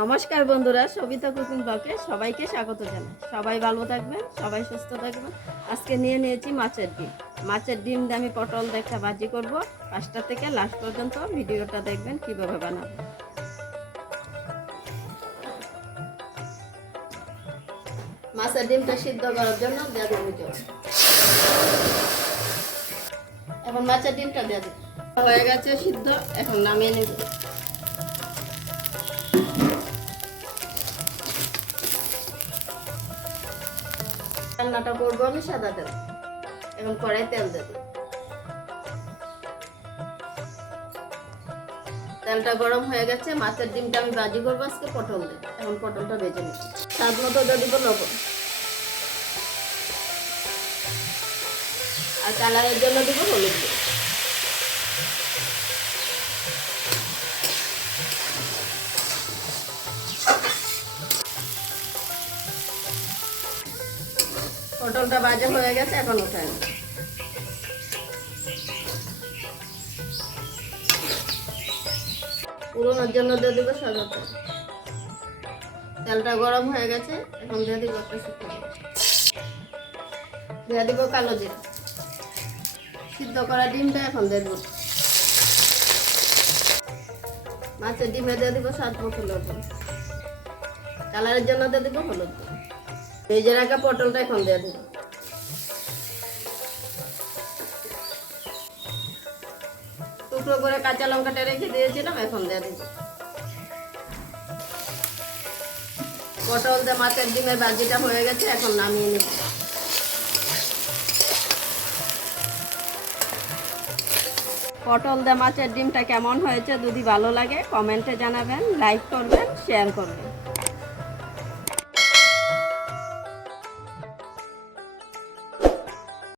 নমস্কার বন্ধুরা, সবিতা কুকিং ব্লগে সবাইকে স্বাগত জানাই। সবাই ভালো থাকবেন, সবাই সুস্থ থাকবেন। আজকে নিয়েছি মাছের ডিম। মাছের ডিম দিয়ে আমি পটল একটা ভাজি করব। ফার্স্ট থেকে লাস্ট পর্যন্ত ভিডিওটা দেখবেন কিভাবে বানাবো। মাছের ডিমটা সিদ্ধ করার জন্য দিয়ে দেবো জল। এখন মাছের ডিমটা দিয়ে দেবো। হয়ে গেছে সিদ্ধ, এখন নামিয়ে নেব। রান্নাটা করবো আমি সাদা তেল। এখন কড়াই তেল দেব। তেলটা গরম হয়ে গেছে, মাছের ডিমটা আমি ভাজি করবো আজকে পটল দিয়ে। এখন পটলটা ভেজে নিচ্ছি। স্বাদ মতো দিয়ে দিব লবণ, আর কালারের জন্য দিব হলুদ দিয়ে। পটলটা ভাজা হয়ে গেছে, এখন উঠাই নেব। পুরোনোর জন্য দিয়ে দেবো সাদা তেল। তেলটা গরম হয়ে গেছে, এখন দিয়ে দিব একটা শুকনো, দিয়ে দিব কালো জিরা। সিদ্ধ করা ডিমটা এখন দিয়ে দেবো। মাছের ডিমে দিয়ে দিব স্বাদ মতো লবণ, কালারের জন্য দিয়ে দিব হলুদ। ভেজে রাখা পটলটা এখন দিয়ে দিব। টুকরো করে কাঁচা লঙ্কাটা রেখে দিয়েছিলাম, এখন দিয়ে দিব। পটল দিয়ে মাছের ডিমের ভাজিটা হয়ে গেছে, এখন নামিয়ে নিব। পটল দিয়ে মাছের ডিমটা কেমন হয়েছে যদি ভালো লাগে কমেন্টে জানাবেন, লাইক করবেন, শেয়ার করবেন।